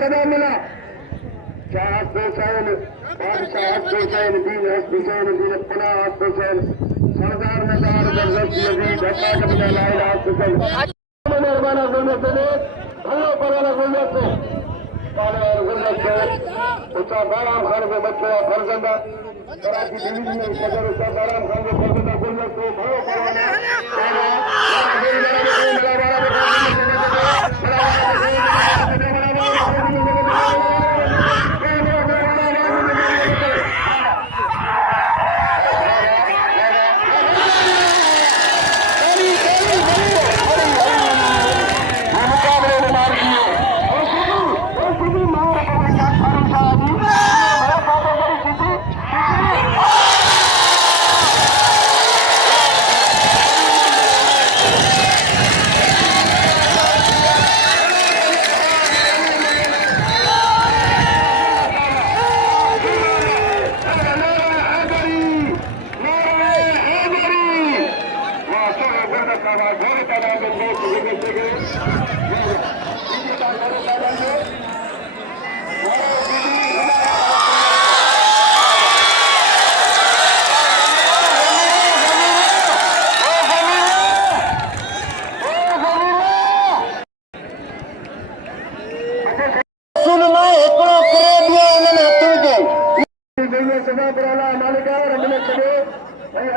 सदा मिला शाह हुसैन बादशाह हुसैन दीन हुसैन दीन पना हुसैन सरदार नदार जगत यजीद ढाका कबीला लाइला हुसैन मेहरबाना गुलमत ने भलो पराना गुलमत काले और गुलमत को उच्चा बाराम खान के बच्चे फरजंदा कराची डिवीजन में सदर उच्चा बाराम खान के फरजंदा गुलमत को भलो पराना